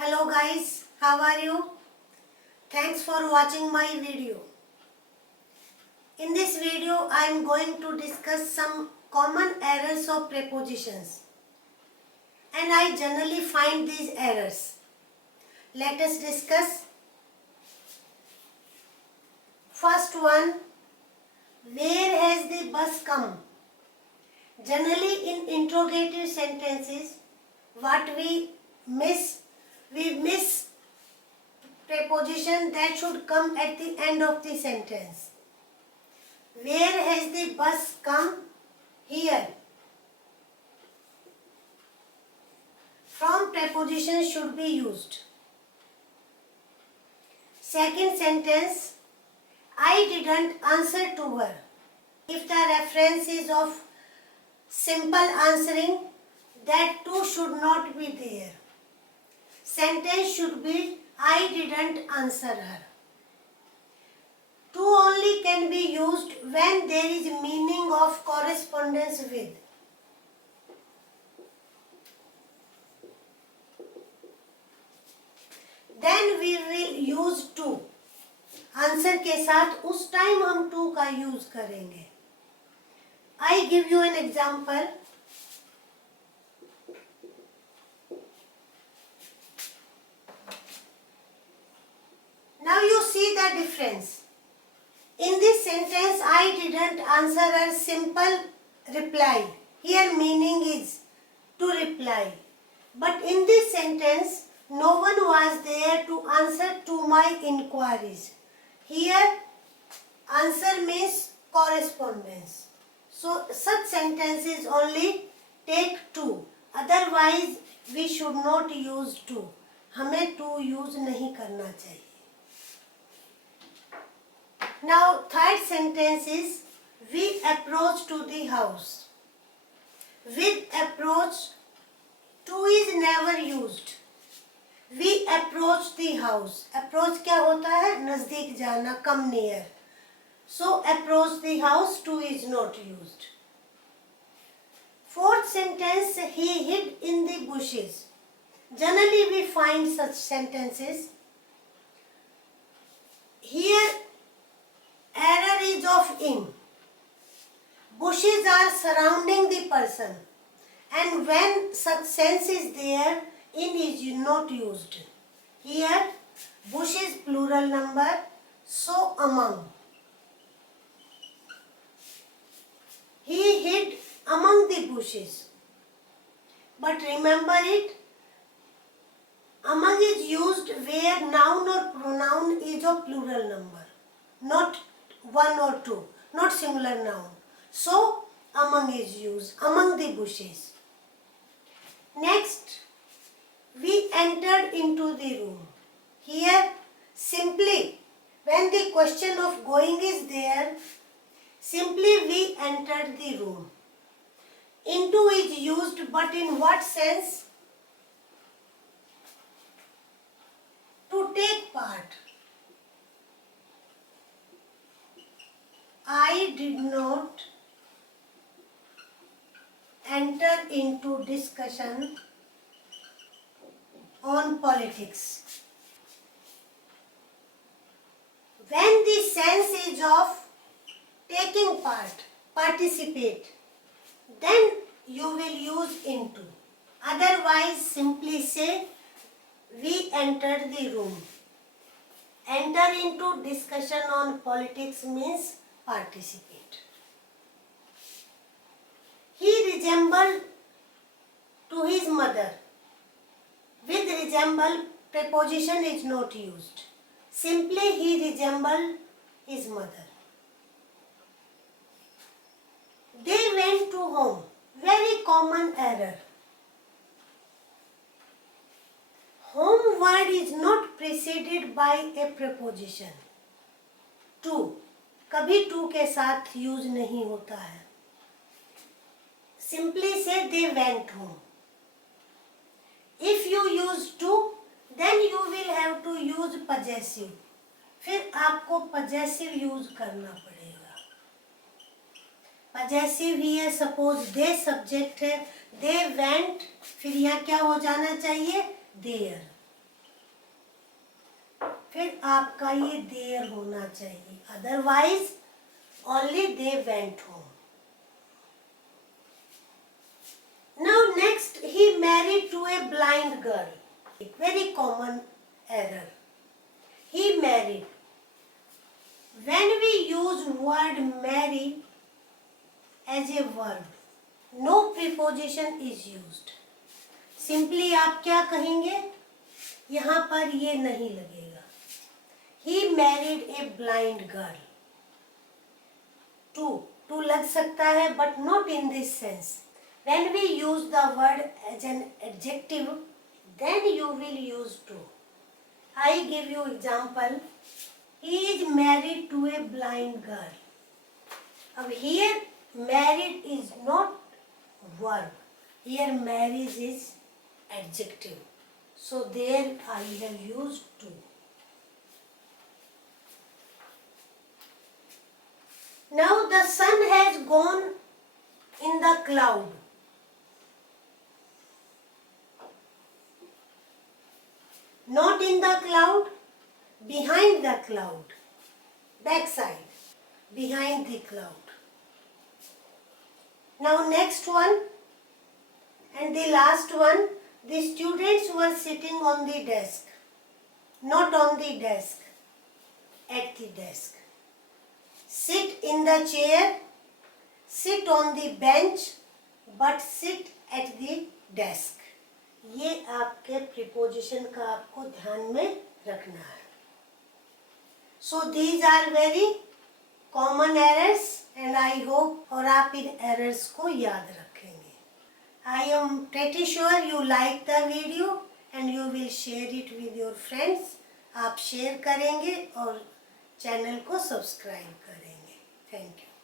Hello guys, how are you? Thanks for watching my video. In this video, I am going to discuss some common errors of prepositions. And I generally find these errors. Let us discuss. First one, where has the bus come? Generally in interrogative sentences, what we miss preposition that should come at the end of the sentence. Where has the bus come? Here. From preposition should be used. Second sentence, I didn't answer to her. If the reference is of simple answering, that too should not be there. Sentence should be I didn't answer her. To only can be used when there is meaning of correspondence with. Then we will use to. Answer के साथ उस time हम to का use करेंगे. I give you an example. Now you see the difference. In this sentence, I didn't answer her simple reply. Here meaning is to reply. But in this sentence, no one was there to answer to my inquiries. Here, answer means correspondence. So, such sentences only take to. Otherwise, we should not use to. हमें to use नहीं करना चाहिए. Now, third sentence is, we approach to the house. With approach, to is never used. We approach the house. Approach क्या होता है? नजदीक जाना, come near. So, approach the house, to is not used. Fourth sentence, he hid in the bushes. Generally, we find such sentences. Here, error is of in. Bushes are surrounding the person, and when such sense is there, in is not used. Here, bush is plural number, so among. He hid among the bushes. But remember it, among is used where noun or pronoun is of plural number, not one or two, not singular noun. So, among is used, among the bushes. Next, we entered into the room. Here, simply, when the question of going is there, simply we entered the room. Into is used, but in what sense? To take part. I did not enter into discussion on politics. When the sense is of taking part, participate, then you will use into. Otherwise, simply say, we entered the room. Enter into discussion on politics means participate. He resembled to his mother. With resemble, preposition is not used. Simply he resembled his mother. They went to home. Very common error. Home word is not preceded by a preposition. To. कभी to के साथ use नहीं होता है. Simply say they went home. If you use to, then you will have to use possessive. फिर आपको possessive use करना पड़ेगा. Possessive ही है, suppose they subject है, they went, फिर यहाँ क्या हो जाना चाहिए? There. फिर आपका ये देर होना चाहिए, otherwise only they went home. Now next, he married to a blind girl. A very common error. He married. When we use word marry as a verb, no preposition is used. Simply आप क्या कहेंगे? यहाँ पर ये नहीं लगेगा. He married a blind girl. To लग सकता है, but not in this sense. When we use the word as an adjective, then you will use to. I give you example. He is married to a blind girl. अब here married is not verb. Here marriage is adjective. So there I have used to. Now the sun has gone in the cloud. Not in the cloud, behind the cloud, backside, behind the cloud. Now next one and the last one, the students were sitting on the desk, not on the desk, at the desk. Sit in the chair, sit on the bench, but sit at the desk. ये आपके preposition का आपको ध्यान में रखना है. So these are very common errors and I hope और आप इन एरर्स को याद रखेंगे. I am pretty sure you like the video and you will share it with your friends. आप शेयर करेंगे और चैनल को सब्सक्राइब करेंगे. Thank you.